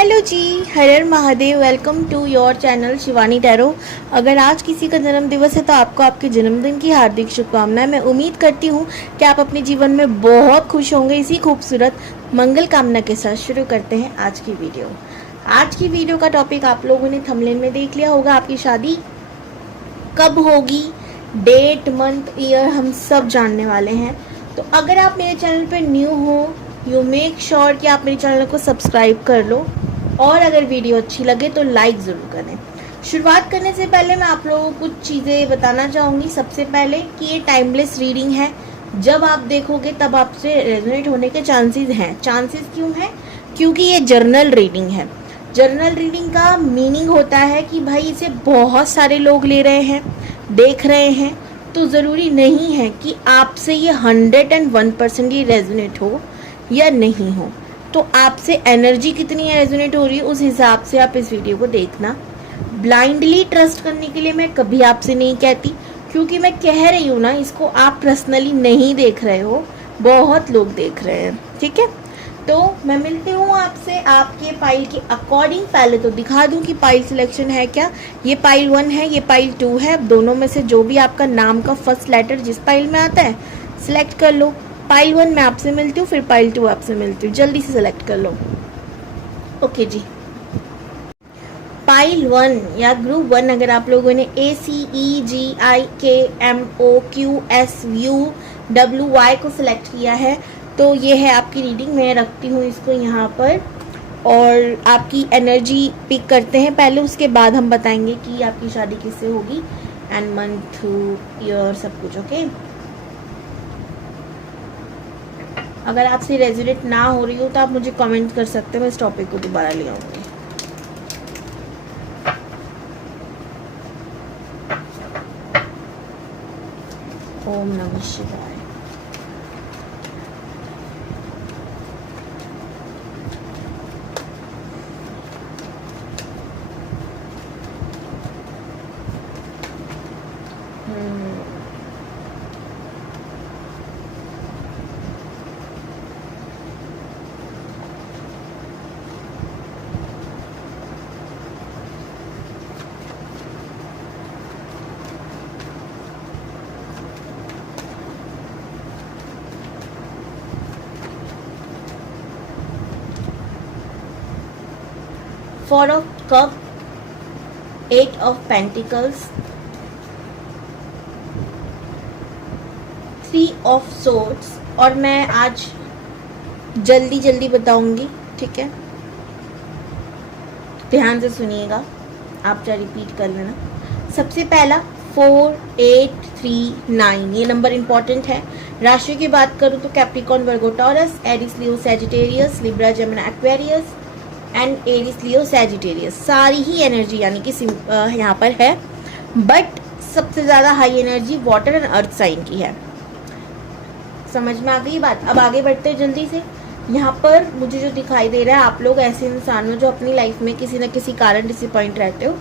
Hello ji, Har Har Mahadev. Welcome to your channel Shivani tarot. अगर आज किसी का जन्म दिवस है तो आपको आपके जन्मदिन की हार्दिक शुभकामनाएं। मैं उम्मीद करती हूँ कि आप अपने जीवन में बहुत खुश होंगे। इसी खूबसूरत मंगल कामना के साथ शुरू करते हैं आज की वीडियो। आज की वीडियो का टॉपिक आप लोगों ने थंबनेल में देख लिया होगा। आपकी शादी कब होगी, डेट, मंथ, ईयर हम सब जानने वाले हैं। तो अगर आप मेरे चैनल पर न्यू हो, यू मेक श्योर कि आप मेरे चैनल को सब्सक्राइब कर लो और अगर वीडियो अच्छी लगे तो लाइक ज़रूर करें। शुरुआत करने से पहले मैं आप लोगों को कुछ चीज़ें बताना चाहूँगी। सबसे पहले कि ये टाइमलेस रीडिंग है, जब आप देखोगे तब आपसे रेजोनेट होने के चांसेस हैं। चांसेस क्यों हैं? क्योंकि ये जर्नल रीडिंग है। जर्नल रीडिंग का मीनिंग होता है कि भाई इसे बहुत सारे लोग ले रहे हैं, देख रहे हैं, तो ज़रूरी नहीं है कि आपसे ये 101% ही रेजोनेट हो या नहीं हो। तो आपसे एनर्जी कितनी रेजोनेट हो रही है उस हिसाब से आप इस वीडियो को देखना। ब्लाइंडली ट्रस्ट करने के लिए मैं कभी आपसे नहीं कहती, क्योंकि मैं कह रही हूँ ना, इसको आप पर्सनली नहीं देख रहे हो, बहुत लोग देख रहे हैं। ठीक है, तो मैं मिलती हूँ आपसे आपके पाइल के अकॉर्डिंग। पहले तो दिखा दूँ कि पाइल सिलेक्शन है क्या। ये पाइल 1 है, ये पाइल 2 है। दोनों में से जो भी आपका नाम का फर्स्ट लेटर जिस पाइल में आता है सिलेक्ट कर लो। पाइल 1 मैं आपसे मिलती हूँ, फिर पाइल 2 आपसे मिलती हूँ। जल्दी से सेलेक्ट कर लो। ओके जी, पाइल 1 या ग्रुप 1 अगर आप लोगों ने ACEGIKMOQSUWY को सिलेक्ट किया है तो ये है आपकी रीडिंग। मैं रखती हूँ इसको यहाँ पर और आपकी एनर्जी पिक करते हैं पहले, उसके बाद हम बताएंगे कि आपकी शादी किससे होगी एंड मंथ, ईयर, सब कुछ। ओके, अगर आपसे रेजोनेट ना हो रही हो तो आप मुझे कमेंट कर सकते हैं, मैं इस टॉपिक को दोबारा ले आऊँगी। ओम नमः शिवाय। Four of Cup, 8 of Pentacles, 3 of Swords। और मैं आज जल्दी जल्दी बताऊंगी, ठीक है, ध्यान से सुनिएगा, आप चाहे रिपीट कर लेना। सबसे पहला 4, 8, 3, 9 ये नंबर इंपॉर्टेंट है। राशि की बात करूँ तो Capricorn, Virgo, Taurus, Aries, Leo, Sagittarius, Libra, Gemini, Aquarius and Aries, Leo, Sagittarius. सारी ही एनर्जी यानी कि यहाँ पर है, बट सबसे ज़्यादा high energy water and earth sign की है। समझ में आ गई बात? अब आगे बढ़ते हैं जल्दी से। यहाँ पर मुझे जो दिखाई दे रहा है, आप लोग ऐसे इंसान हो जो अपनी लाइफ में किसी न किसी कारण डिसअपॉइंट रहते हो,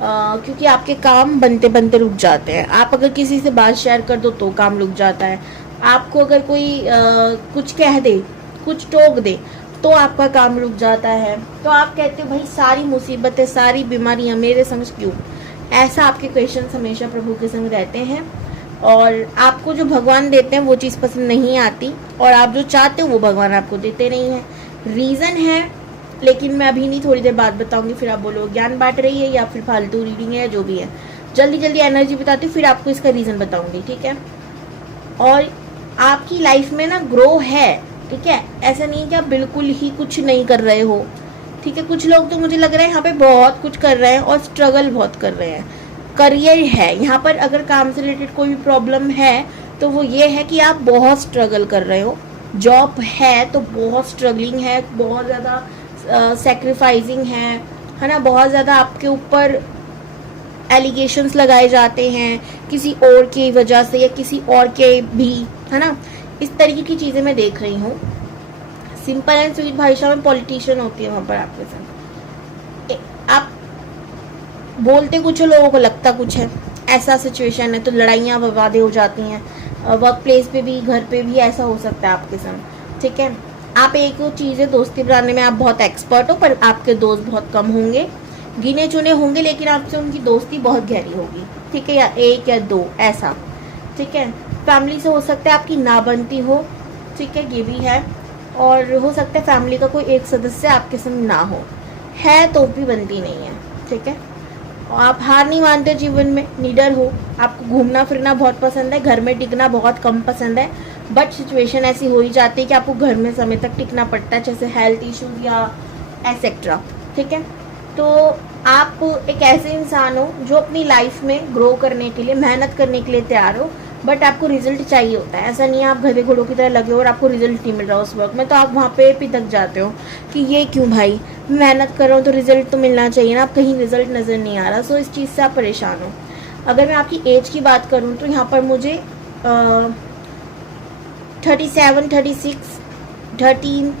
क्योंकि आपके काम बनते बनते रुक जाते हैं। आप अगर किसी से बात शेयर कर दो तो काम रुक जाता है। आपको अगर कोई कुछ कह दे, कुछ टोक दे तो आपका काम रुक जाता है। तो आप कहते हो भाई सारी मुसीबतें, सारी बीमारियां मेरे संग क्यों? ऐसा आपके क्वेश्चन हमेशा प्रभु के संग रहते हैं और आपको जो भगवान देते हैं वो चीज़ पसंद नहीं आती और आप जो चाहते हो वो भगवान आपको देते नहीं है। रीज़न है, लेकिन मैं अभी नहीं, थोड़ी देर बाद बताऊंगी। फिर आप बोलो ज्ञान बांट रही है या फिर फालतू रीडिंग है, जो भी है। जल्दी जल्दी एनर्जी बताती हूँ, फिर आपको इसका रीज़न बताऊंगी, ठीक है। और आपकी लाइफ में ना ग्रो है, ठीक है, ऐसा नहीं है कि आप बिल्कुल ही कुछ नहीं कर रहे हो, ठीक है। कुछ लोग तो मुझे लग रहा है यहाँ पे बहुत कुछ कर रहे हैं और स्ट्रगल बहुत कर रहे हैं। करियर है यहाँ पर, अगर काम से रिलेटेड कोई भी प्रॉब्लम है तो वो ये है कि आप बहुत स्ट्रगल कर रहे हो। जॉब है तो बहुत स्ट्रगलिंग है, बहुत ज़्यादा सेक्रीफाइसिंग है ना। बहुत ज़्यादा आपके ऊपर एलिगेशंस लगाए जाते हैं किसी और की वजह से या किसी और के भी, है ना। इस तरीके की चीज़ें मैं देख रही हूँ। सिंपल एंड स्वीट भाषा में पॉलिटिशियन होती है वहाँ पर आपके साथ। आप बोलते कुछ, लोगों को लगता कुछ है, ऐसा सिचुएशन है। तो लड़ाइयाँ विवादें हो जाती हैं, वर्क प्लेस पे भी, घर पे भी ऐसा हो सकता है आपके साथ, ठीक है। आप एक चीज़ है, दोस्ती बनाने में आप बहुत एक्सपर्ट हो, पर आपके दोस्त बहुत कम होंगे, गिने चुने होंगे, लेकिन आपसे उनकी दोस्ती बहुत गहरी होगी, ठीक है, या एक या दो ऐसा, ठीक है। फैमिली से हो सकता है आपकी ना बनती हो, ठीक है, ये भी है। और हो सकता है फैमिली का कोई एक सदस्य आपके संग ना हो, है तो भी बनती नहीं है, ठीक है। और आप हार नहीं मानते जीवन में, लीडर हो, आपको घूमना फिरना बहुत पसंद है, घर में टिकना बहुत कम पसंद है, बट सिचुएशन ऐसी हो ही जाती है कि आपको घर में समय तक टिकना पड़ता है, जैसे हेल्थ इश्यूज या एसेट्रा, ठीक है। तो आप एक ऐसे इंसान हो जो अपनी लाइफ में ग्रो करने के लिए, मेहनत करने के लिए तैयार हो, बट आपको रिजल्ट चाहिए होता है। ऐसा नहीं है आप गधे घोड़ों की तरह लगे हो और आपको रिजल्ट नहीं मिल रहा उस वक्त में, तो आप वहाँ पे पिदक जाते हो कि ये क्यों भाई, मेहनत कर रहा हूँ तो रिजल्ट तो मिलना चाहिए ना, आप कहीं रिजल्ट नज़र नहीं आ रहा। सो इस चीज़ से आप परेशान हो। अगर मैं आपकी एज की बात करूँ तो यहाँ पर मुझे 37, 36, 13,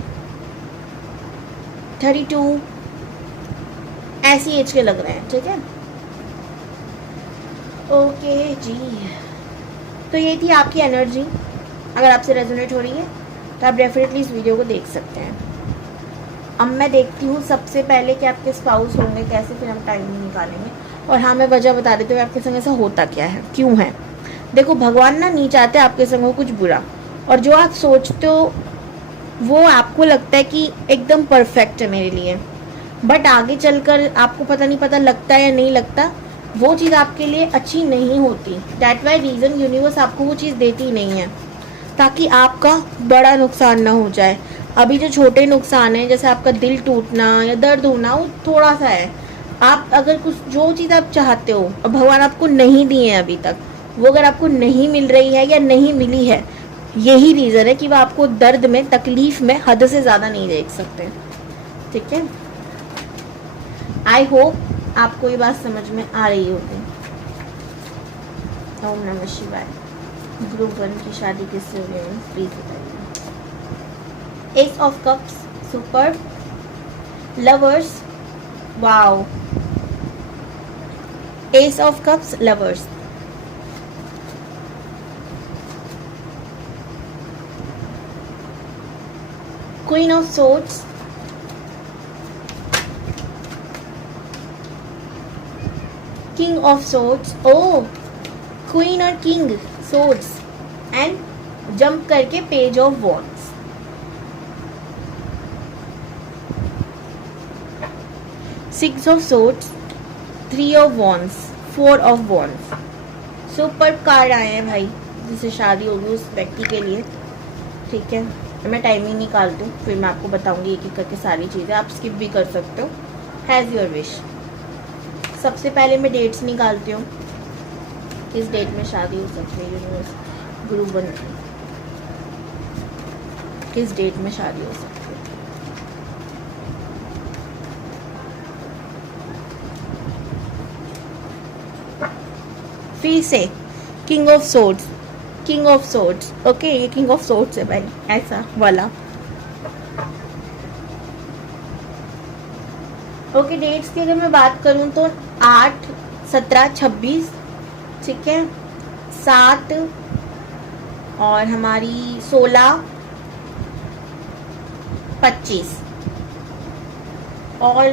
32 ऐसी एज के लग रहे हैं, ठीक है। ओके जी, तो ये थी आपकी एनर्जी। अगर आपसे रेजोनेट हो रही है तो आप डेफिनेटली इस वीडियो को देख सकते हैं। अब मैं देखती हूँ सबसे पहले कि आपके स्पाउस होंगे कैसे, फिर हम टाइमिंग निकालेंगे। और हाँ, मैं वजह बता देती हूँ आपके संग ऐसा होता क्या है, क्यों है। देखो, भगवान ना नहीं चाहते आपके संग हो कुछ बुरा, और जो आप सोचते हो वो आपको लगता है कि एकदम परफेक्ट है मेरे लिए, बट आगे चलकर आपको पता नहीं, पता लगता है या नहीं लगता, वो चीज़ आपके लिए अच्छी नहीं होती। दैट वाई रीज़न यूनिवर्स आपको वो चीज़ देती नहीं है, ताकि आपका बड़ा नुकसान ना हो जाए। अभी जो छोटे नुकसान हैं, जैसे आपका दिल टूटना या दर्द होना, वो थोड़ा सा है। आप अगर कुछ जो चीज़ आप चाहते हो और भगवान आपको नहीं दिए हैं अभी तक, वो अगर आपको नहीं मिल रही है या नहीं मिली है, यही रीज़न है कि वो आपको दर्द में, तकलीफ में हद से ज़्यादा नहीं देख सकते, ठीक है। आई होप आपको ये बात समझ में आ रही होगी। ओम नमः शिवाय। ग्रुप 1 की शादी किससे हो रही है, प्लीज बताइए। Ace of cups, super. Lovers, wow. Ace of cups, lovers. Queen of swords, king of swords. ओ, क्वीन और किंग सोर्ड्स, एंड जंप करके page of wands. Six of swords, 3 of wands, 4 of wands. Super card आए हैं भाई, जिससे शादी होगी उस व्यक्ति के लिए, ठीक है। मैं टाइमिंग निकाल दूँ, फिर मैं आपको बताऊंगी एक एक करके सारी चीज़ें, आप स्किप भी कर सकते हो, हैज़ योर विश। सबसे पहले मैं डेट्स निकालती हूँ, किस डेट में शादी हो सकती है यूनिवर्स, ग्रुप 1 किस डेट में शादी हो सकती है। फिर से king of swords, king of swords, okay, ये किंग ऑफ सोर्ड्स है भाई, ऐसा वाला। ओके, डेट्स की अगर मैं बात करूं तो 8, 17, 26, ठीक है, 7 और हमारी 16, 25 और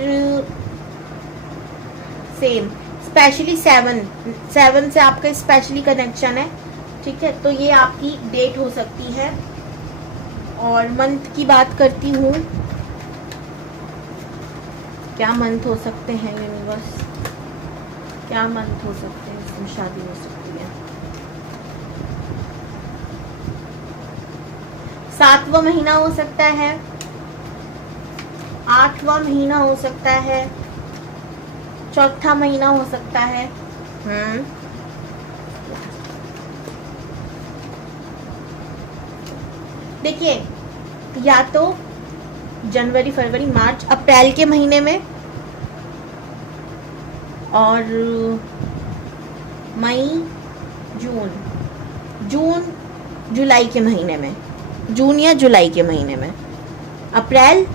सेम स्पेशली 7 से आपका स्पेशली कनेक्शन है, ठीक है। तो ये आपकी डेट हो सकती है। और मंथ की बात करती हूँ, क्या मंथ हो सकते हैं यूनिवर्स, क्या मंथ हो सकते हैं इसमें शादी हो सकती है। 7वां महीना हो सकता है, 8वां महीना हो सकता है, 4था महीना हो सकता है। देखिए, या तो जनवरी, फरवरी, मार्च, अप्रैल के महीने में, और मई, जून, जुलाई के महीने में, जून या जुलाई के महीने में, अप्रैल,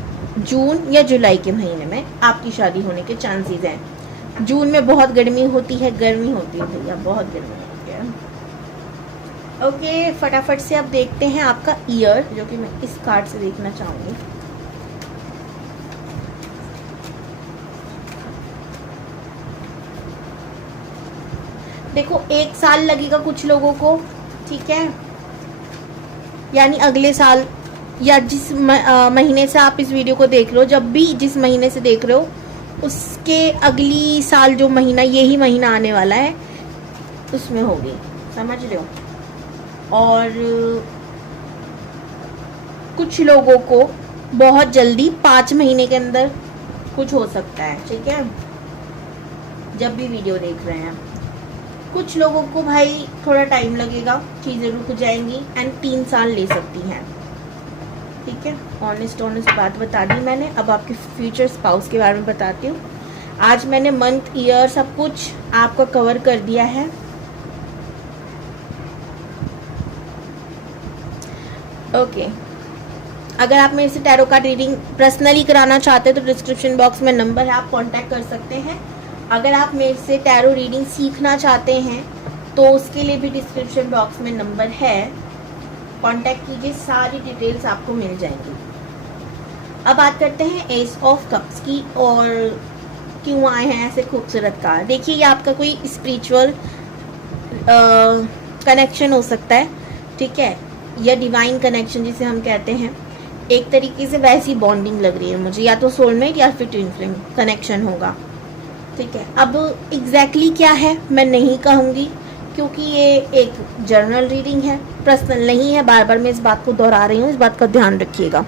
जून या जुलाई के महीने में आपकी शादी होने के चांसेस हैं। जून में बहुत गर्मी होती है भैया, बहुत गर्मी होती है। ओके, फटाफट से अब देखते हैं आपका ईयर, जो कि मैं इस कार्ड से देखना चाहूंगी। देखो 1 साल लगेगा कुछ लोगों को, ठीक है, यानी अगले साल या जिस महीने से आप इस वीडियो को देख रहे हो, जब भी जिस महीने से देख रहे हो उसके अगली साल जो महीना, यही महीना आने वाला है, उसमें होगी, समझ रहे हो। और कुछ लोगों को बहुत जल्दी 5 महीने के अंदर कुछ हो सकता है, ठीक है, जब भी वीडियो देख रहे हैं। कुछ लोगों को भाई थोड़ा टाइम लगेगा, चीज़ें रुक जाएंगी एंड 3 साल ले सकती हैं, ठीक है। ऑनेस्ट बात बता दी मैंने। अब आपके फ्यूचर स्पाउस के बारे में बताती हूँ। आज मैंने मंथ, ईयर सब कुछ आपका कवर कर दिया है। ओके, अगर आप मेरे से टैरो कार्ड रीडिंग पर्सनली कराना चाहते हैं तो डिस्क्रिप्शन बॉक्स में नंबर है, आप कांटेक्ट कर सकते हैं। अगर आप मेरे से टैरो रीडिंग सीखना चाहते हैं तो उसके लिए भी डिस्क्रिप्शन बॉक्स में नंबर है, कांटेक्ट कीजिए, सारी डिटेल्स आपको मिल जाएंगी। अब बात करते हैं एस ऑफ कप्स की, और क्यों आए हैं ऐसे खूबसूरत कार्ड। देखिए, ये आपका कोई स्पिरिचुअल कनेक्शन हो सकता है, ठीक है, या डिवाइन कनेक्शन जिसे हम कहते हैं। एक तरीके से वैसी बॉन्डिंग लग रही है मुझे, या तो सोलमेट या फिर ट्विन फ्लेम कनेक्शन होगा, ठीक है। अब एग्जैक्टली क्या है मैं नहीं कहूँगी, क्योंकि ये एक जर्नल रीडिंग है, पर्सनल नहीं है। बार बार मैं इस बात को दोहरा रही हूँ, इस बात का ध्यान रखिएगा।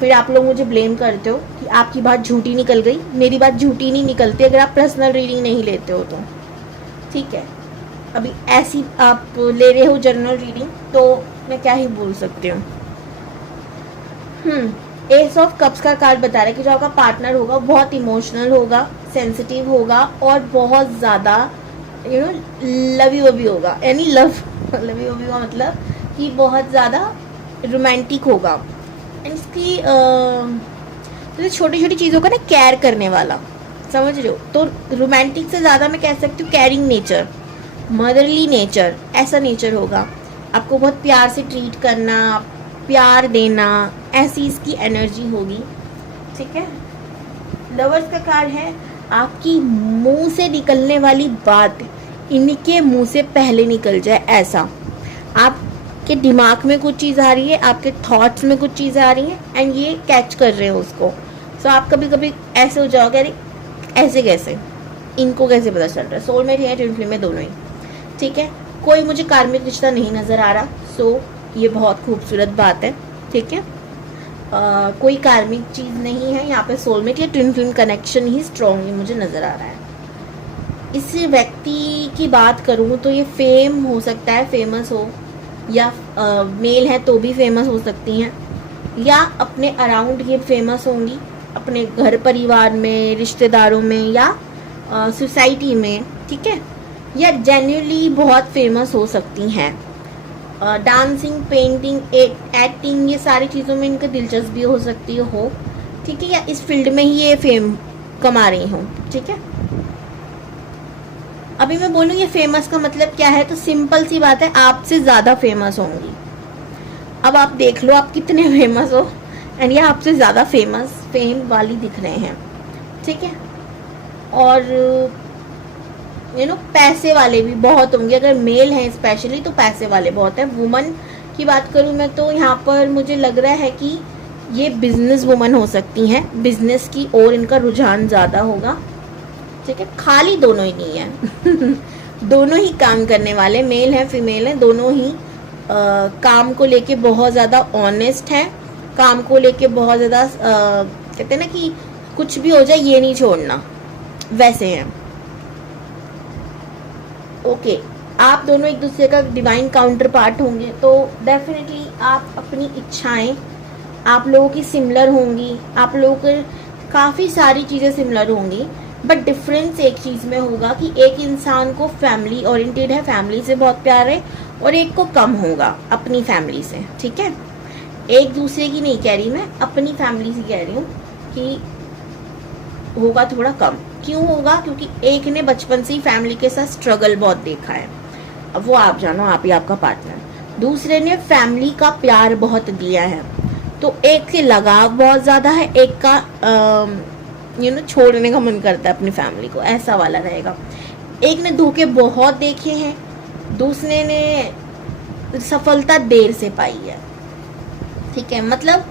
फिर आप लोग मुझे ब्लेम करते हो कि आपकी बात झूठी निकल गई। मेरी बात झूठी नहीं निकलती अगर आप पर्सनल रीडिंग नहीं लेते हो तो, ठीक है। अभी ऐसी आप ले रहे हो जर्नल रीडिंग, तो मैं क्या ही बोल सकती हूँ। एस ऑफ कप्स का कार्ड बता रहा है कि जो आपका पार्टनर होगा बहुत इमोशनल होगा, सेंसिटिव होगा और बहुत ज़्यादा लवी ववी होगा, यानी लवी ववी का मतलब कि बहुत ज़्यादा रोमांटिक होगा। एंड इसकी तो छोटी छोटी चीज़ों का ना केयर करने वाला, समझ रहे हो। तो रोमांटिक से ज़्यादा मैं कह सकती हूँ केयरिंग नेचर, मदरली नेचर, ऐसा नेचर होगा। आपको बहुत प्यार से ट्रीट करना, प्यार देना, ऐसी इसकी एनर्जी होगी, ठीक है। लवर्स का कार्ड है, आपकी मुंह से निकलने वाली बात इनके मुंह से पहले निकल जाए, ऐसा। आपके दिमाग में कुछ चीज़ आ रही है, आपके थॉट्स में कुछ चीज़ें आ रही हैं एंड ये कैच कर रहे हो उसको। सो आप कभी कभी ऐसे हो जाओगे, अरे ऐसे कैसे, इनको कैसे पता चल रहा है। सोलमेट है, ट्विन फ्लेम में, दोनों ही, ठीक है। कोई मुझे कार्मिक रिश्ता नहीं नज़र आ रहा, सो ये बहुत खूबसूरत बात है, ठीक है। कोई कार्मिक चीज़ नहीं है यहाँ पे, सोलमेट या ट्विन फ्लेम कनेक्शन ही स्ट्रॉन्गली मुझे नज़र आ रहा है। इस व्यक्ति की बात करूँ तो ये फेम हो सकता है, फेमस हो, या मेल है तो भी फेमस हो सकती हैं, या अपने अराउंड ये फेमस होंगी, अपने घर परिवार में, रिश्तेदारों में, या सोसाइटी में, ठीक है, या जेन्युइनली बहुत फेमस हो सकती हैं। डांसिंग, पेंटिंग, एक्टिंग, ये सारी चीज़ों में इनकी दिलचस्पी हो सकती हो, ठीक है, या इस फील्ड में ही ये फेम कमा रही हूँ, ठीक है। अभी मैं बोलूँ ये फेमस का मतलब क्या है, तो सिंपल सी बात है, आपसे ज़्यादा फेमस होंगी। अब आप देख लो आप कितने फेमस हो, एंड ये आपसे ज़्यादा फेम वाली दिख रहे हैं, ठीक है। और पैसे वाले भी बहुत होंगे, अगर मेल हैं स्पेशली तो पैसे वाले बहुत हैं। वुमन की बात करूँ मैं तो यहाँ पर मुझे लग रहा है कि ये बिजनेस वुमन हो सकती हैं, बिजनेस की ओर इनका रुझान ज़्यादा होगा, ठीक है। खाली दोनों ही नहीं है दोनों ही काम करने वाले, मेल हैं फीमेल हैं, दोनों ही काम को लेके बहुत ज़्यादा ऑनेस्ट हैं, काम को लेके बहुत ज़्यादा कहते हैं ना कि कुछ भी हो जाए ये नहीं छोड़ना, वैसे हैं। ओके, आप दोनों एक दूसरे का डिवाइन काउंटर पार्ट होंगे, तो डेफिनेटली आप अपनी इच्छाएं आप लोगों की सिमिलर होंगी, आप लोगों के काफ़ी सारी चीज़ें सिमिलर होंगी, बट डिफरेंस एक चीज़ में होगा कि एक इंसान को फैमिली ओरिएंटेड है, फैमिली से बहुत प्यार है, और एक को कम होगा अपनी फैमिली से, ठीक है। एक दूसरे की नहीं कह रही मैं, अपनी फैमिली से कह रही हूँ कि होगा थोड़ा कम। क्यों होगा? क्योंकि एक ने बचपन से ही फैमिली के साथ स्ट्रगल बहुत देखा है, अब वो आप जानो, आप ही आपका पार्टनर। दूसरे ने फैमिली का प्यार बहुत दिया है, तो एक से लगाव बहुत ज़्यादा है, एक का छोड़ने का मन करता है अपनी फैमिली को, ऐसा वाला रहेगा। एक ने धोखे बहुत देखे हैं, दूसरे ने सफलता देर से पाई है। ठीक है, मतलब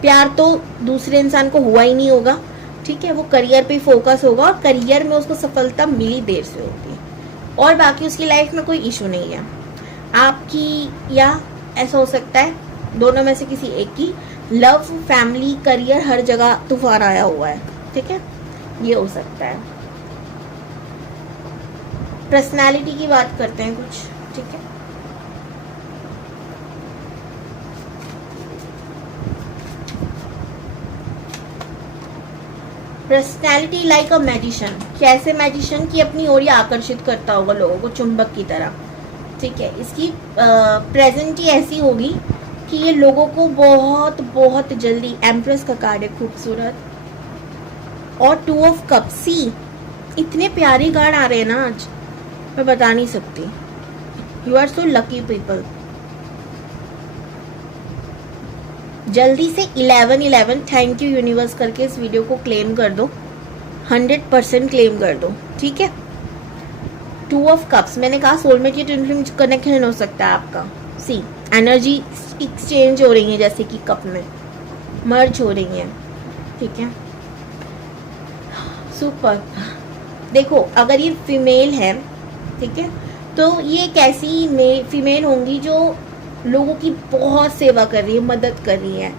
प्यार तो दूसरे इंसान को हुआ ही नहीं होगा। ठीक है, वो करियर पे फोकस होगा और करियर में उसको सफलता मिली देर से होगी, और बाकी उसकी लाइफ में कोई इशू नहीं है आपकी, या ऐसा हो सकता है दोनों में से किसी एक की लव, फैमिली, करियर, हर जगह तूफान आया हुआ है। ठीक है, ये हो सकता है। पर्सनालिटी की बात करते हैं कुछ। ठीक है, पर्सनैलिटी लाइक अ मैजिशियन। कैसे मैजिशियन की अपनी ओर ही आकर्षित करता होगा लोगों को चुंबक की तरह। ठीक है, इसकी प्रेजेंट ही ऐसी होगी कि ये लोगों को बहुत बहुत जल्दी, एम्प्रेस का कार्ड है खूबसूरत, और 2 ऑफ कप। सी इतने प्यारे कार्ड आ रहे हैं ना आज, मैं बता नहीं सकती। You are so lucky people. जल्दी से 1111 थैंक यू यूनिवर्स करके इस वीडियो को क्लेम कर दो, 100% क्लेम कर दो। ठीक है, 2 ऑफ कप्स, मैंने कहा सोलमेट या ट्विन फ्लेम कनेक्शन हो सकता है आपका। सी एनर्जी एक्सचेंज हो रही है, जैसे कि कप में मर्ज हो रही है। ठीक है, सुपर। देखो अगर ये फीमेल है, ठीक है, तो ये एक ऐसी फीमेल होंगी जो लोगों की बहुत सेवा कर रही है, मदद कर रही है।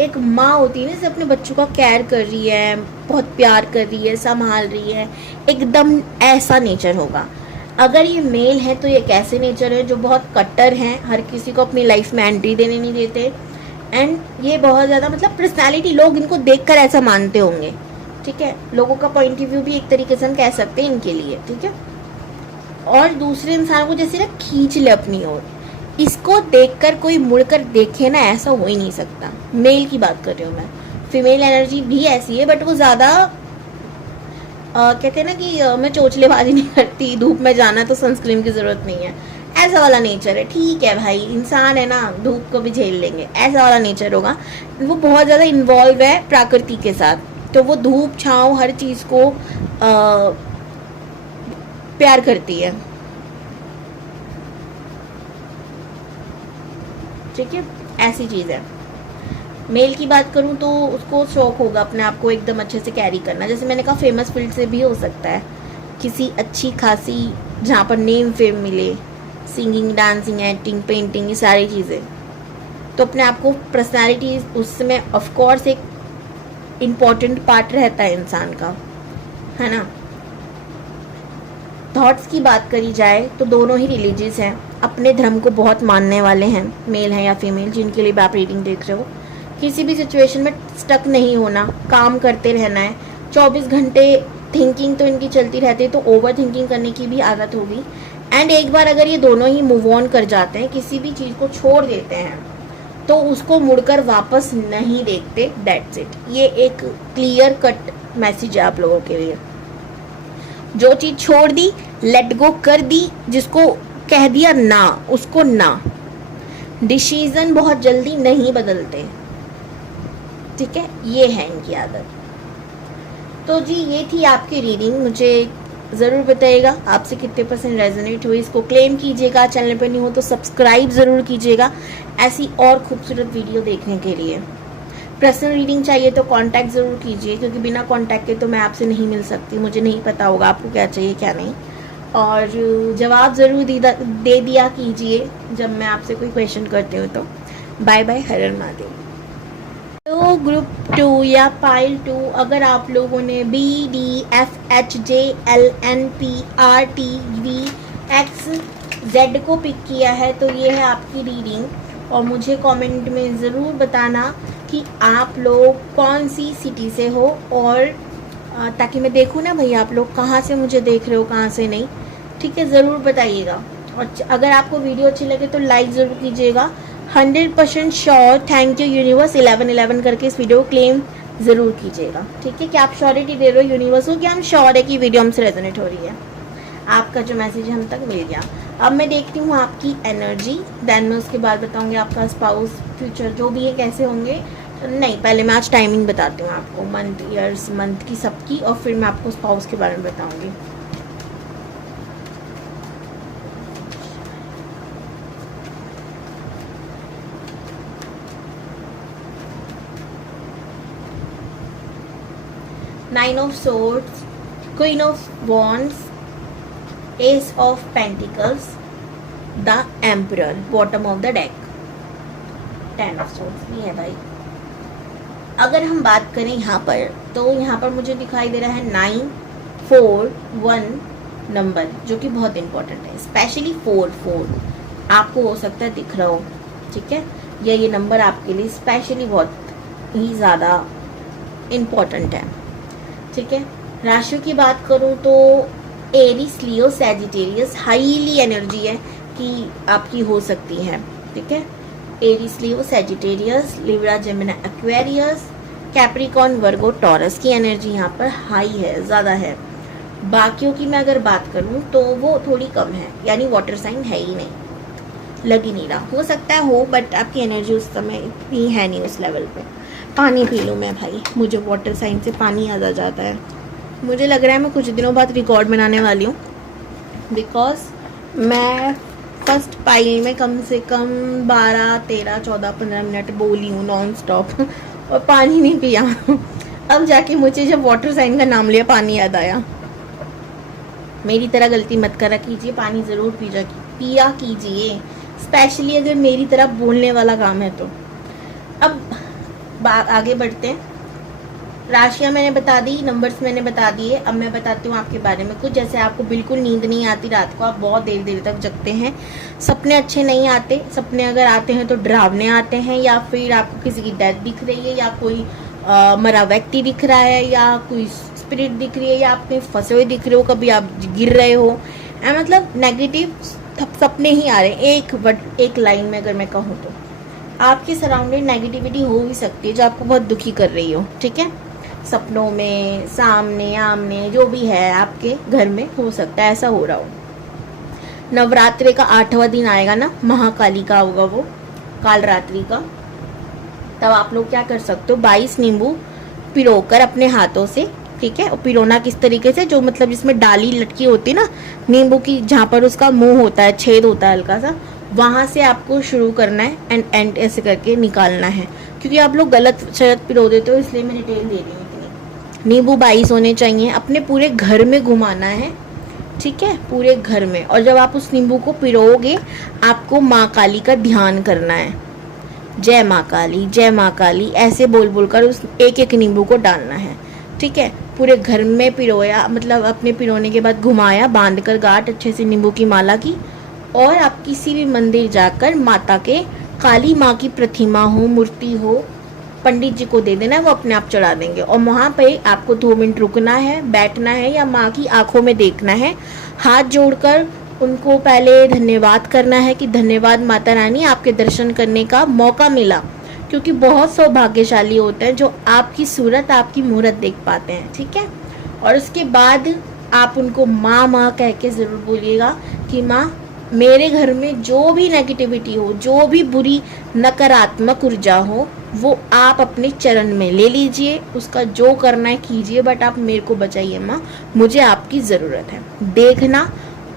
एक माँ होती है ना, जैसे अपने बच्चों का केयर कर रही है, बहुत प्यार कर रही है, संभाल रही है, एकदम ऐसा नेचर होगा। अगर ये मेल है तो ये एक ऐसे नेचर है जो बहुत कट्टर हैं, हर किसी को अपनी लाइफ में एंट्री देने नहीं देते, एंड ये बहुत ज़्यादा, मतलब पर्सनैलिटी, लोग इनको देखकर ऐसा मानते होंगे। ठीक है, लोगों का पॉइंट ऑफ व्यू भी एक तरीके से हम कह सकते हैं इनके लिए। ठीक है, और दूसरे इंसान को जैसे ना खींच ले अपनी ओर, इसको देखकर कोई मुड़कर देखे ना, ऐसा हो ही नहीं सकता। मेल की बात कर रही हूँ मैं, फीमेल एनर्जी भी ऐसी है, बट वो ज़्यादा कहते हैं ना कि मैं चोचलेबाजी नहीं करती, धूप में जाना तो सनस्क्रीन की ज़रूरत नहीं है, ऐसा वाला नेचर है। ठीक है भाई, इंसान है ना, धूप को भी झेल लेंगे, ऐसा वाला नेचर होगा। वो बहुत ज़्यादा इन्वॉल्व है प्रकृति के साथ, तो वो धूप छाँव हर चीज़ को प्यार करती है। ठीक है, ऐसी चीज़ है। मेल की बात करूं तो उसको शौक होगा अपने आप को एकदम अच्छे से कैरी करना। जैसे मैंने कहा फेमस फील्ड से भी हो सकता है, किसी अच्छी खासी जहाँ पर नेम फेम मिले, सिंगिंग, डांसिंग, एक्टिंग, पेंटिंग, ये सारी चीज़ें। तो अपने आप को पर्सनालिटी उसमें ऑफ कोर्स एक इम्पॉर्टेंट पार्ट रहता है इंसान का, है ना। थॉट्स की बात करी जाए तो दोनों ही रिलीजियस हैं, अपने धर्म को बहुत मानने वाले हैं, मेल हैं या फीमेल, जिनके लिए भी आप रीडिंग देख रहे हो। किसी भी सिचुएशन में स्टक नहीं होना, काम करते रहना है। 24 घंटे थिंकिंग तो इनकी चलती रहती है, तो ओवर थिंकिंग करने की भी आदत होगी। एंड एक बार अगर ये दोनों ही मूव ऑन कर जाते हैं, किसी भी चीज़ को छोड़ देते हैं, तो उसको मुड़कर वापस नहीं देखते। That's it. ये एक क्लियर कट मैसेज है आप लोगों के लिए। जो चीज़ छोड़ दी, लेट गो कर दी, जिसको कह दिया ना, उसको ना। डिसीजन बहुत जल्दी नहीं बदलते। ठीक है, ये है इनकी आदत। तो जी ये थी आपकी रीडिंग। मुझे ज़रूर बताइएगा आपसे कितने % रेजोनेट हुई। इसको क्लेम कीजिएगा, चैनल पर नहीं हो तो सब्सक्राइब ज़रूर कीजिएगा ऐसी और खूबसूरत वीडियो देखने के लिए। पर्सनल रीडिंग चाहिए तो कांटेक्ट ज़रूर कीजिए, क्योंकि बिना कांटेक्ट के तो मैं आपसे नहीं मिल सकती, मुझे नहीं पता होगा आपको क्या चाहिए क्या नहीं। और जवाब ज़रूर दे दिया कीजिए जब मैं आपसे कोई क्वेश्चन करती हूँ। तो बाय बाय, हर हर महादेव। तो ग्रुप 2 या पाइल 2, अगर आप लोगों ने BDFHJLNPRTVXZ को पिक किया है तो ये है आपकी रीडिंग। और मुझे कमेंट में ज़रूर बताना कि आप लोग कौन सी सिटी से हो, और ताकि मैं देखूँ ना भाई आप लोग कहाँ से मुझे देख रहे हो, कहाँ से नहीं। ठीक है, ज़रूर बताइएगा। और अगर आपको वीडियो अच्छी लगे तो लाइक ज़रूर कीजिएगा। 100% श्योर थैंक यू यूनिवर्स 1111 करके इस वीडियो को क्लेम ज़रूर कीजिएगा। ठीक है, कि आप श्योरिटी दे रहे हो यूनिवर्स को कि हम श्योर है कि वीडियो हमसे रेजोनेट हो रही है, आपका जो मैसेज हम तक मिल गया। अब मैं देखती हूँ आपकी एनर्जी, देन मैं उसके बाद बताऊँगी आपका स्पाउस फ्यूचर जो भी है कैसे होंगे। नहीं, पहले मैं आज टाइमिंग बताती हूँ आपको, मंथ ईयर्स मंथ की सबकी, और फिर मैं आपको स्पाउस के बारे में बताऊँगी। Nine of swords, queen of wands, S of pentacles, the emperor, bottom of the deck, 10 of swords नहीं है भाई। अगर हम बात करें यहाँ पर, तो यहाँ पर मुझे दिखाई दे रहा है 941 नंबर, जो कि बहुत इंपॉर्टेंट है, स्पेशली 4 आपको हो सकता है दिख रहा हो, ठीक है, या ये नंबर आपके लिए स्पेशली बहुत ही ज़्यादा इम्पॉर्टेंट है, ठीक है। राशियों की बात करूँ तो Aries, Leo, Sagittarius highly energy है कि आपकी हो सकती है, ठीक है। Aries, Leo, Sagittarius, Libra, Gemini, Aquarius, Capricorn, Virgo, Taurus की एनर्जी यहाँ पर हाई है, ज़्यादा है। बाकियों की मैं अगर बात करूँ तो वो थोड़ी कम है, यानी वाटर साइन है ही नहीं, लग ही नहीं रहा, हो सकता है हो, बट आपकी एनर्जी उस समय इतनी है नहीं उस लेवल पे। पानी पी लूँ मैं भाई, मुझे वाटर साइन से पानी याद आ जाता है। मुझे लग रहा है मैं कुछ दिनों बाद रिकॉर्ड बनाने वाली हूँ, बिकॉज मैं फर्स्ट पाई में कम से कम 12, 13, 14, 15 मिनट बोली हूँ नॉन स्टॉप और पानी नहीं पिया। अब जाके मुझे जब वाटर साइन का नाम लिया पानी याद आया। मेरी तरह गलती मत करा कीजिए, पानी ज़रूर पिया कीजिए, स्पेशली अगर मेरी तरह बोलने वाला काम है तो। अब बात आगे बढ़ते हैं। राशियाँ मैंने बता दी, नंबर्स मैंने बता दिए, अब मैं बताती हूँ आपके बारे में कुछ। जैसे आपको बिल्कुल नींद नहीं आती रात को, आप बहुत देर देर तक जगते हैं, सपने अच्छे नहीं आते, सपने अगर आते हैं तो डरावने आते हैं, या फिर आपको किसी की डेथ दिख रही है, या कोई मरा व्यक्ति दिख रहा है, या कोई स्पिरिट दिख रही है, या आप कहीं फंसे हुए दिख रहे हो, कभी आप गिर रहे हो, मतलब नेगेटिव सपने ही आ रहे हैं। एक लाइन में अगर मैं कहूँ तो आपकी सराउंडिंग नेगेटिविटी हो भी सकती है जो आपको बहुत दुखी कर रही हो, ठीक है। सपनों में, सामने आमने जो भी है आपके घर में हो सकता है ऐसा हो रहा हो। नवरात्रि का 8वां दिन आएगा ना, महाकाली का होगा वो, काल रात्रि का, तब आप लोग क्या कर सकते हो, 22 नींबू पिरोकर अपने हाथों से, ठीक है। और पिरोना किस तरीके से, जो मतलब जिसमें डाली लटकी होती है ना नींबू की, जहाँ पर उसका मुंह होता है, छेद होता है हल्का सा, वहां से आपको शुरू करना है एंड ऐसे करके निकालना है, क्योंकि आप लोग गलत शरत पिरो देते हो, इसलिए मैं डिटेल दे रही हूँ इतनी। नींबू 22 होने चाहिए, अपने पूरे घर में घुमाना है, ठीक है, पूरे घर में। और जब आप उस नींबू को पिरोगे, आपको माँ काली का ध्यान करना है, जय माँ काली, जय माँ काली, ऐसे बोल बोलकर उस एक नींबू को डालना है, ठीक है। पूरे घर में पिरोया, मतलब अपने पिरोने के बाद घुमाया, बांधकर गांठ अच्छे से नींबू की माला की, और आप किसी भी मंदिर जाकर माता के, काली माँ की प्रतिमा हो, मूर्ति हो, पंडित जी को दे देना है, वो अपने आप चढ़ा देंगे। और वहाँ पे आपको 2 मिनट रुकना है, बैठना है, या माँ की आंखों में देखना है, हाथ जोड़कर उनको पहले धन्यवाद करना है कि धन्यवाद माता रानी, आपके दर्शन करने का मौका मिला, क्योंकि बहुत सौभाग्यशाली होते हैं जो आपकी सूरत, आपकी मूरत देख पाते हैं, ठीक है। और उसके बाद आप उनको माँ माँ कह के ज़रूर बोलिएगा कि माँ, मेरे घर में जो भी नेगेटिविटी हो, जो भी बुरी नकारात्मक ऊर्जा हो, वो आप अपने चरण में ले लीजिए, उसका जो करना है कीजिए, बट आप मेरे को बचाइए माँ, मुझे आपकी ज़रूरत है। देखना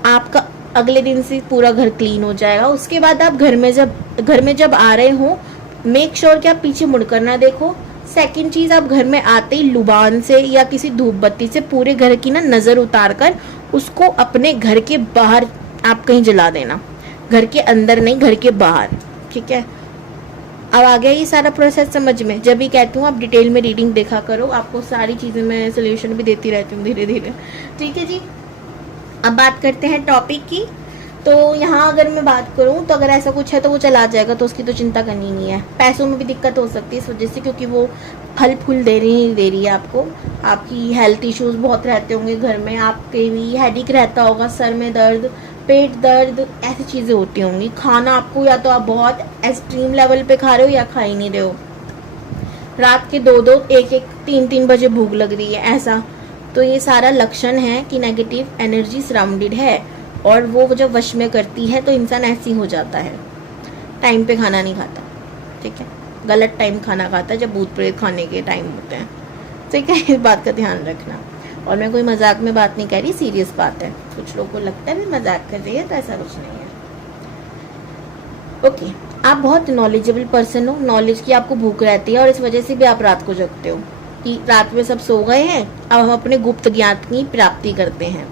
आपका अगले दिन से पूरा घर क्लीन हो जाएगा। उसके बाद आप घर में जब आ रहे हो, मेक श्योर कि आप पीछे मुड़कर ना देखो। सेकंड चीज़, आप घर में आते ही लुबान से या किसी धूप बत्ती से पूरे घर की ना नज़र उतार कर उसको अपने घर के बाहर आप कहीं जला देना, घर के अंदर नहीं, घर के बाहर, ठीक है। अब आ गया ये सारा प्रोसेस समझ में। जब भी कहती हूँ आप डिटेल में रीडिंग देखा करो, आपको सारी चीज़ें मैं सोल्यूशन भी देती रहती हूँ धीरे धीरे, ठीक है जी। अब बात करते हैं टॉपिक की। तो यहाँ अगर मैं बात करूँ तो अगर ऐसा कुछ है तो वो चला जाएगा, तो उसकी तो चिंता करनी नहीं है। पैसों में भी दिक्कत हो सकती है इस वजह से, क्योंकि वो फल फूल दे रही है आपको। आपकी हेल्थ इश्यूज बहुत रहते होंगे घर में, आपके भी हेडेक रहता होगा, सर में दर्द, पेट दर्द, ऐसी चीज़ें होती होंगी। खाना आपको या तो आप बहुत एक्सट्रीम लेवल पे खा रहे हो या खा ही नहीं रहे हो। रात के 2-2, 1-1, 3-3 बजे भूख लग रही है, ऐसा। तो ये सारा लक्षण है कि नेगेटिव एनर्जी सराउंडेड है। और वो जब वश में करती है तो इंसान ऐसी हो जाता है, टाइम पे खाना नहीं खाता, ठीक है, गलत टाइम खाना खाता है जब भूत प्रेत खाने के टाइम होते हैं, ठीक है, इस बात का ध्यान रखना। और मैं कोई मजाक में बात नहीं कर रही, सीरियस बात है। कुछ लोगों को लगता है मैं मजाक कर रही है, तो ऐसा कुछ नहीं है। ओके, आप बहुत नॉलेजेबल पर्सन हो, नॉलेज की आपको भूख रहती है और इस वजह से भी आप रात को जगते हो कि रात में सब सो गए हैं, अब हम अपने गुप्त ज्ञान की प्राप्ति करते हैं।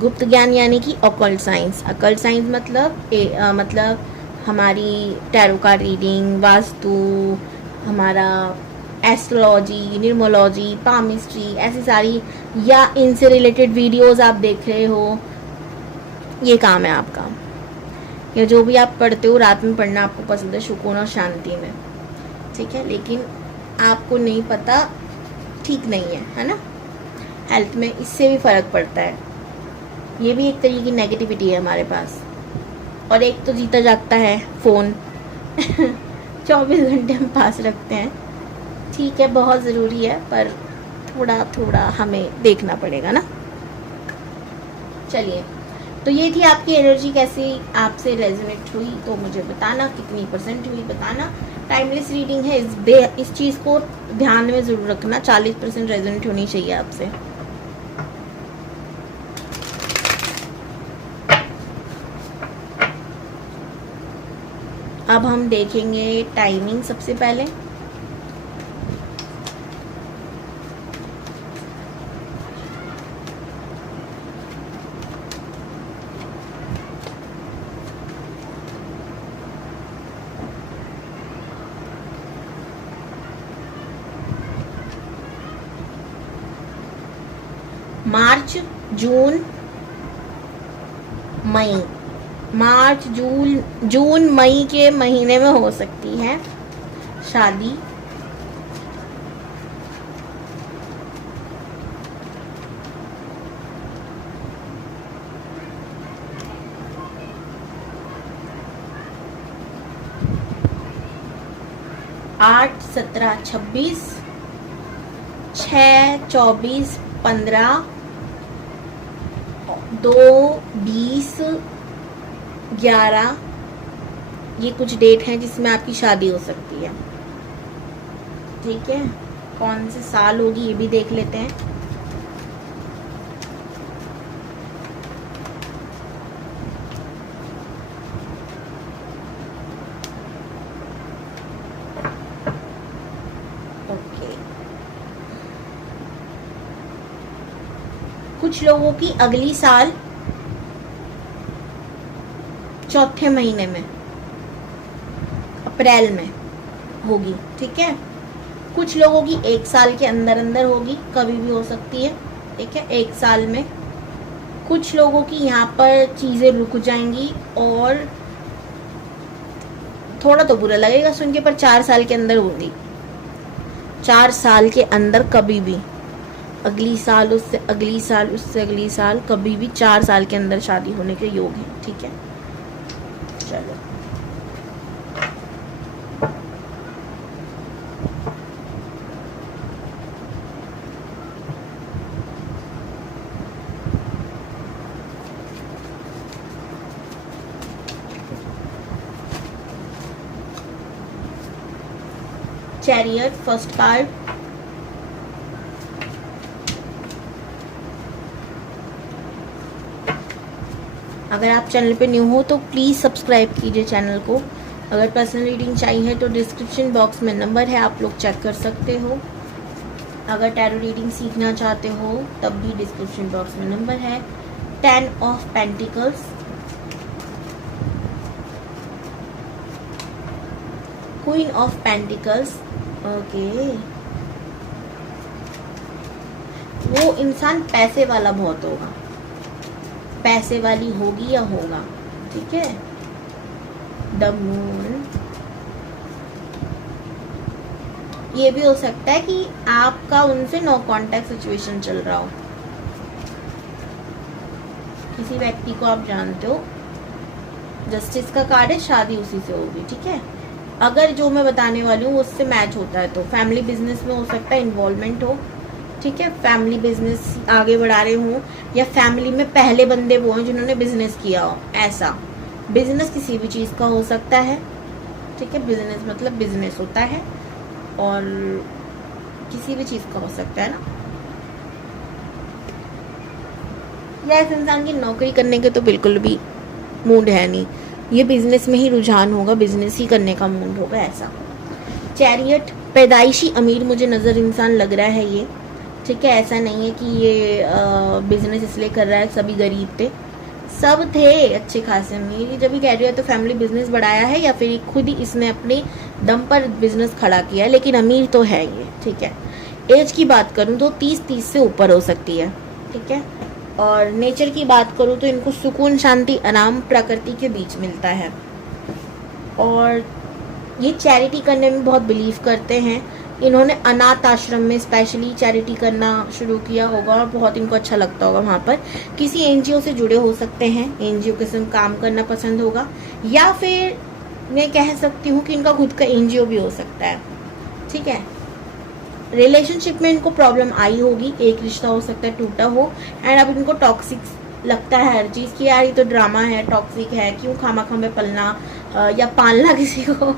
गुप्त ज्ञान यानी कि ऑकल्ट साइंस। ऑकल्ट साइंस मतलब हमारी टैरो कार्ड रीडिंग, वास्तु, हमारा एस्ट्रोलॉजी, न्यूमरोलॉजी, पामिस्ट्री, ऐसी सारी, या इनसे रिलेटेड वीडियोस आप देख रहे हो, ये काम है आपका। या जो भी आप पढ़ते हो रात में पढ़ना आपको पसंद है, सुकून और शांति में, ठीक है, लेकिन आपको नहीं पता, ठीक नहीं है ना। हेल्थ में इससे भी फर्क पड़ता है, ये भी एक तरीके की नेगेटिविटी है हमारे पास। और एक तो जीता जागता है फ़ोन 24 घंटे हम पास रखते हैं, ठीक है, बहुत ज़रूरी है, पर थोड़ा थोड़ा हमें देखना पड़ेगा ना। चलिए, तो ये थी आपकी एनर्जी कैसी आपसे रेजोनेट हुई, तो मुझे बताना कितनी % हुई, बताना। टाइमलेस रीडिंग है, इस चीज़ को ध्यान में ज़रूर रखना, 40% रेजोनेट होनी चाहिए आपसे। अब हम देखेंगे टाइमिंग सबसे पहले। मार्च, जून, मई, मार्च, जून मई के महीने में हो सकती है शादी। आठ, 17, 26, 6, 24, 15, 2, 20, 11, ये कुछ डेट हैं जिसमें आपकी शादी हो सकती है, ठीक है। कौन से साल होगी ये भी देख लेते हैं। ओके, कुछ लोगों की अगली साल चौथे महीने में, अप्रैल में होगी, ठीक है। कुछ लोगों की 1 साल के अंदर अंदर होगी, कभी भी हो सकती है, ठीक है, 1 साल में। कुछ लोगों की यहाँ पर चीजें रुक जाएंगी और थोड़ा तो बुरा लगेगा सुन के, पर 4 साल के अंदर होगी, 4 साल के अंदर कभी भी, अगली साल, उससे अगली साल, उससे अगली साल, कभी भी 4 साल के अंदर शादी होने के योग है, ठीक है। चलो, चैरियट फर्स्ट कार्ड, अगर आप चैनल पे न्यू हो तो प्लीज़ सब्सक्राइब कीजिए चैनल को। अगर पर्सनल रीडिंग चाहिए तो डिस्क्रिप्शन बॉक्स में नंबर है, आप लोग चेक कर सकते हो। अगर टैरो रीडिंग सीखना चाहते हो तब भी डिस्क्रिप्शन बॉक्स में नंबर है। 10 of pentacles, queen of pentacles, okay, वो इंसान पैसे वाला बहुत होगा, पैसे वाली होगी या होगा, ठीक है। द मून, ये भी हो सकता है कि आपका उनसे नो कांटेक्ट सिचुएशन चल रहा हो, किसी व्यक्ति को आप जानते हो। जस्टिस का कार्ड है, शादी उसी से होगी, ठीक है। अगर जो मैं बताने वाली हूँ उससे मैच होता है तो फैमिली बिजनेस में हो सकता है इन्वॉल्वमेंट हो, ठीक है, फैमिली बिजनेस आगे बढ़ा रहे हों या फैमिली में पहले बंदे वो हैं जिन्होंने बिजनेस किया हो, ऐसा। बिजनेस किसी भी चीज़ का हो सकता है, ठीक है, बिजनेस मतलब बिजनेस होता है और किसी भी चीज़ का हो सकता है ना, या इस इंसान की नौकरी करने के तो बिल्कुल भी मूड है नहीं, ये बिजनेस में ही रुझान होगा, बिजनेस ही करने का मूड होगा, ऐसा। चैरियट, पैदाइशी अमीर मुझे नज़र इंसान लग रहा है ये, ठीक है, ऐसा नहीं है कि ये बिजनेस इसलिए कर रहा है, सभी गरीब थे, सब थे अच्छे खासे अमीर, जब भी कह रही है तो फैमिली बिजनेस बढ़ाया है या फिर खुद ही इसने अपने दम पर बिजनेस खड़ा किया है, लेकिन अमीर तो है ये, ठीक है। एज की बात करूँ तो 30 से ऊपर हो सकती है, ठीक है। और नेचर की बात करूँ तो इनको सुकून, शांति, आराम प्रकृति के बीच मिलता है और ये चैरिटी करने में बहुत बिलीव करते हैं। इन्होंने अनाथ आश्रम में स्पेशली चैरिटी करना शुरू किया होगा और बहुत इनको अच्छा लगता होगा वहाँ पर। किसी एनजीओ से जुड़े हो सकते हैं, एनजीओ के संग काम करना पसंद होगा, या फिर मैं कह सकती हूँ कि इनका खुद का एनजीओ भी हो सकता है, ठीक है। रिलेशनशिप में इनको प्रॉब्लम आई होगी, एक रिश्ता हो सकता है टूटा हो एंड अब इनको टॉक्सिक लगता है हर चीज़ की, यार ये तो ड्रामा है, टॉक्सिक है, क्यों खामा में पलना या पालना किसी को,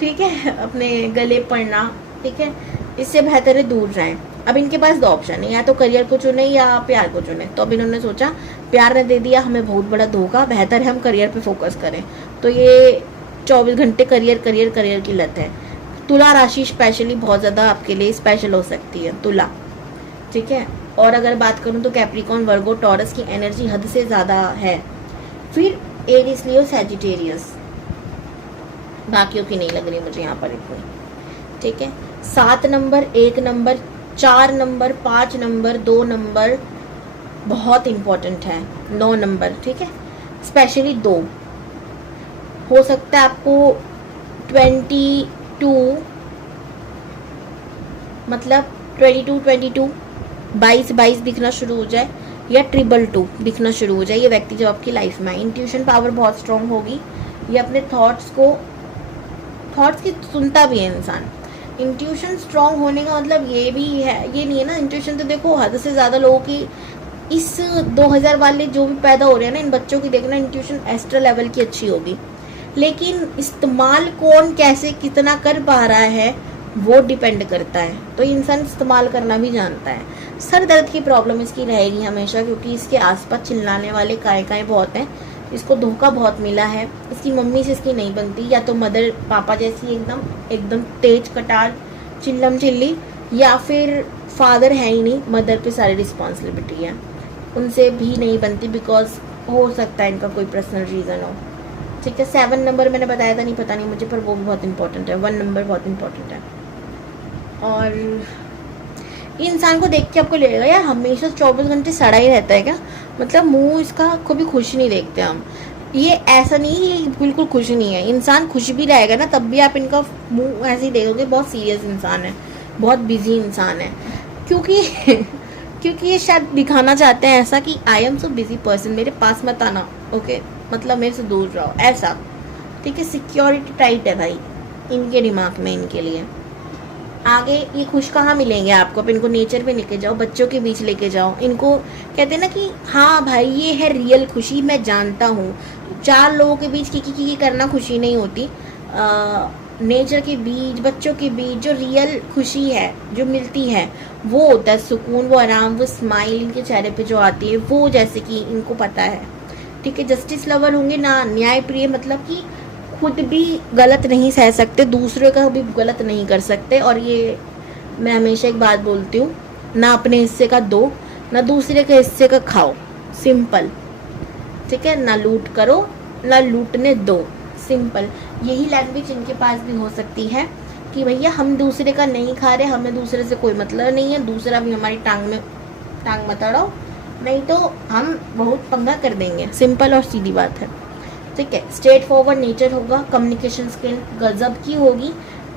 ठीक है, अपने गले पड़ना, ठीक है, इससे बेहतर है दूर रहें। अब इनके पास दो ऑप्शन है, या तो करियर को चुने या प्यार को चुने, तो अब इन्होंने सोचा प्यार ने दे दिया हमें बहुत बड़ा धोखा, बेहतर है हम करियर पे फोकस करें, तो ये 24 घंटे करियर करियर करियर की लत है। तुला राशि स्पेशली बहुत ज़्यादा आपके लिए स्पेशल हो सकती है, तुला, ठीक है। और अगर बात करूं तो कैप्रिकॉर्न, वर्गो, टॉरस की एनर्जी हद से ज़्यादा है। फिर एरिस, लियो, सैजिटेरियस, बाकियों की नहीं लग रही मुझे यहाँ पर इतनी, ठीक है। 7 number, 1 number, 4 number, 5 number, 2 number बहुत इंपॉर्टेंट है, 9 नंबर, ठीक है, स्पेशली 2 हो सकता है आपको 22 मतलब 22 दिखना शुरू हो जाए या 222 दिखना शुरू हो जाए, ये व्यक्ति जब आपकी लाइफ में। इंट्यूशन पावर बहुत स्ट्रांग होगी, ये अपने थॉट्स की सुनता भी है इंसान। इंट्यूशन स्ट्रांग होने का मतलब ये भी है, ये नहीं है ना, इंट्यूशन तो देखो हद से ज़्यादा लोगों की इस 2000 वाले जो भी पैदा हो रहे हैं ना, इन बच्चों की देखना इंट्यूशन एक्स्ट्रा लेवल की अच्छी होगी, लेकिन इस्तेमाल कौन कैसे कितना कर पा रहा है वो डिपेंड करता है, तो इंसान इस्तेमाल करना भी जानता है। सर दर्द की प्रॉब्लम इसकी रहेगी हमेशा, क्योंकि इसके आसपास चिल्लाने वाले काय बहुत हैं, इसको धोखा बहुत मिला है, इसकी मम्मी से इसकी नहीं बनती, या तो मदर पापा जैसी एकदम तेज कटार चिल्लम चिल्ली, या फिर फादर है ही नहीं, मदर पे सारी रिस्पॉन्सिबिलिटी है, उनसे भी नहीं बनती, बिकॉज हो सकता है इनका कोई पर्सनल रीज़न हो, ठीक है। 7 नंबर मैंने बताया था, नहीं पता नहीं मुझे, पर वो भी बहुत इंपॉर्टेंट है, 1 नंबर बहुत इंपॉर्टेंट है। और इंसान को देख के आपको लगेगा यार हमेशा 24 घंटे सड़ा ही रहता है क्या, मतलब मुंह इसका कभी खुश नहीं देखते हम, ये ऐसा नहीं, ये बिल्कुल खुश नहीं है। इंसान खुश भी रहेगा ना तब भी आप इनका मुंह ऐसे ही देखोगे, बहुत सीरियस इंसान है, बहुत बिजी इंसान है, क्योंकि ये शायद दिखाना चाहते हैं ऐसा कि I am so busy person, मेरे पास मत आना, ओके, मतलब मेरे से दूर रहो, ऐसा, ठीक है। सिक्योरिटी टाइट है भाई इनके दिमाग में, इनके लिए। आगे ये खुश कहाँ मिलेंगे आपको, अब इनको नेचर पे लेके जाओ, बच्चों के बीच लेके जाओ, इनको कहते हैं ना कि हाँ भाई ये है रियल खुशी, मैं जानता हूँ 4 लोगों के बीच की करना खुशी नहीं होती, नेचर के बीच, बच्चों के बीच जो रियल खुशी है जो मिलती है वो होता है सुकून, वो आराम, वो स्माइल इनके चेहरे पे जो आती है, वो जैसे कि इनको पता है, ठीक है। जस्टिस लवर होंगे ना, न्याय प्रिय, मतलब कि खुद भी गलत नहीं सह सकते, दूसरे का भी गलत नहीं कर सकते, और ये मैं हमेशा एक बात बोलती हूँ, ना अपने हिस्से का दो ना दूसरे के हिस्से का खाओ, सिंपल, ठीक है, ना लूट करो ना लूटने दो, सिंपल। यही लैंग्वेज इनके पास भी हो सकती है कि भैया हम दूसरे का नहीं खा रहे, हमें दूसरे से कोई मतलब नहीं है, दूसरा भी हमारी टांग मत अड़ाओ, नहीं तो हम बहुत पंगा कर देंगे, सिंपल और सीधी बात है, ठीक है। स्ट्रेट फॉरवर्ड नेचर होगा, कम्युनिकेशन स्किल गजब की होगी,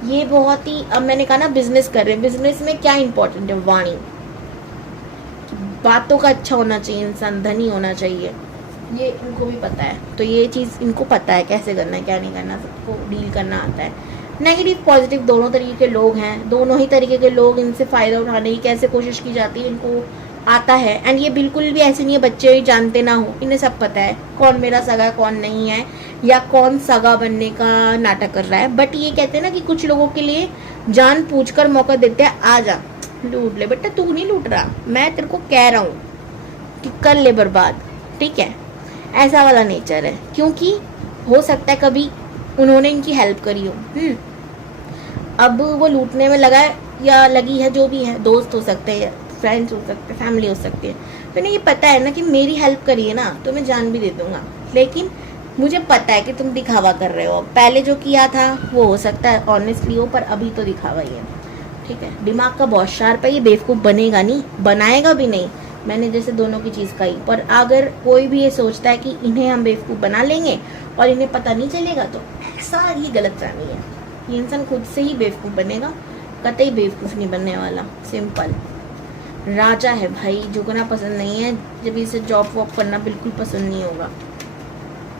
ये बहुत ही, अब मैंने कहा ना बिजनेस कर रहे हैं, बिजनेस में क्या इंपॉर्टेंट है, वाणी, बातों का अच्छा होना चाहिए, इंसान धनी होना चाहिए, ये इनको भी पता है, तो ये चीज़ इनको पता है कैसे करना है क्या नहीं करना, सबको डील करना आता है। नेगेटिव पॉजिटिव दोनों तरीके के लोग हैं, दोनों ही तरीके के लोग इनसे फ़ायदा उठाने की कैसे कोशिश की जाती है इनको आता है। एंड ये बिल्कुल भी ऐसे नहीं है बच्चे जानते ना हो, इन्हें सब पता है कौन मेरा सगा है कौन नहीं है, या कौन सगा बनने का नाटक कर रहा है। बट ये कहते हैं ना कि कुछ लोगों के लिए जान पूछकर मौका देते हैं, आ जा लूट ले बेटा, तू नहीं लूट रहा, मैं तेरे को कह रहा हूँ कि कर ले बर्बाद, ठीक है। ऐसा वाला नेचर है, क्योंकि हो सकता है कभी उन्होंने इनकी हेल्प करी हो, अब वो लूटने में लगा है या लगी है, जो भी है, दोस्त हो सकते हैं, फ्रेंड्स हो सकते हैं, फैमिली हो सकती है। तो इन्हें ये पता है ना कि मेरी हेल्प करी है ना तो मैं जान भी दे दूंगा, लेकिन मुझे पता है कि तुम दिखावा कर रहे हो। पहले जो किया था वो हो सकता है ऑनेस्टली हो, पर अभी तो दिखावा ही है, ठीक है। दिमाग का बहुत शार्प है, ये बेवकूफ़ बनेगा नहीं, बनाएगा भी नहीं। मैंने जैसे दोनों की चीज़ कही, पर अगर कोई भी ये सोचता है कि इन्हें हम बेवकूफ़ बना लेंगे और इन्हें पता नहीं चलेगा, तो ऐसा ही गलतफहमी है। ये इंसान खुद से ही बेवकूफ़ बनेगा, कतई बेवकूफ़ नहीं बनने वाला। सिंपल राजा है भाई, झुकना पसंद नहीं है, जब इसे जॉब वॉब करना बिल्कुल पसंद नहीं होगा।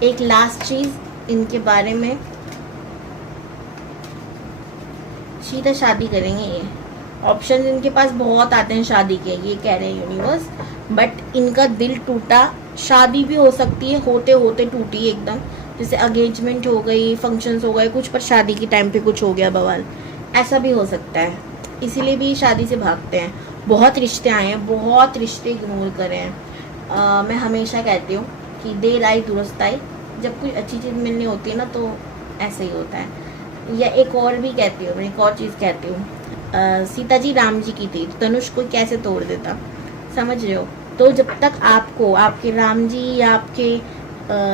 एक लास्ट चीज़ इनके बारे में, सीधा शादी करेंगे ये। ऑप्शंस इनके पास बहुत आते हैं शादी के, ये कह रहे हैं यूनिवर्स, बट इनका दिल टूटा, शादी भी हो सकती है, होते होते टूटी एकदम, जैसे अगेंजमेंट हो गई, फंक्शंस हो गए कुछ, पर शादी के टाइम पे कुछ हो गया बवाल, ऐसा भी हो सकता है। इसीलिए भी शादी से भागते हैं। बहुत रिश्ते आए हैं, बहुत रिश्ते इग्नोर करे हैं। मैं हमेशा कहती हूँ कि देर आई दुरुस्त आई, जब कोई अच्छी चीज़ मिलनी होती है ना तो ऐसे ही होता है। या एक और भी कहती हूँ, मैं एक और चीज़ कहती हूँ, सीता जी राम जी की थी, धनुष कोई कैसे तोड़ देता, समझ रहे हो। तो जब तक आपको आपके राम जी या आपके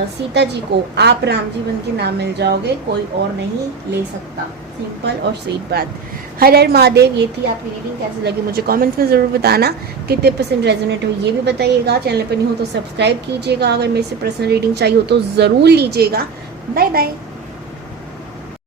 सीता जी को आप राम जी बन के ना मिल जाओगे, कोई और नहीं ले सकता। सिंपल और स्वीट बात। हर हर महादेव। ये थी आपकी रीडिंग, कैसी लगी मुझे कमेंट्स में ज़रूर बताना, कितने % रेजोनेट हुई ये भी बताइएगा। चैनल पर नहीं हो तो सब्सक्राइब कीजिएगा, अगर मेरे से पर्सनल रीडिंग चाहिए हो तो ज़रूर लीजिएगा। Bye bye.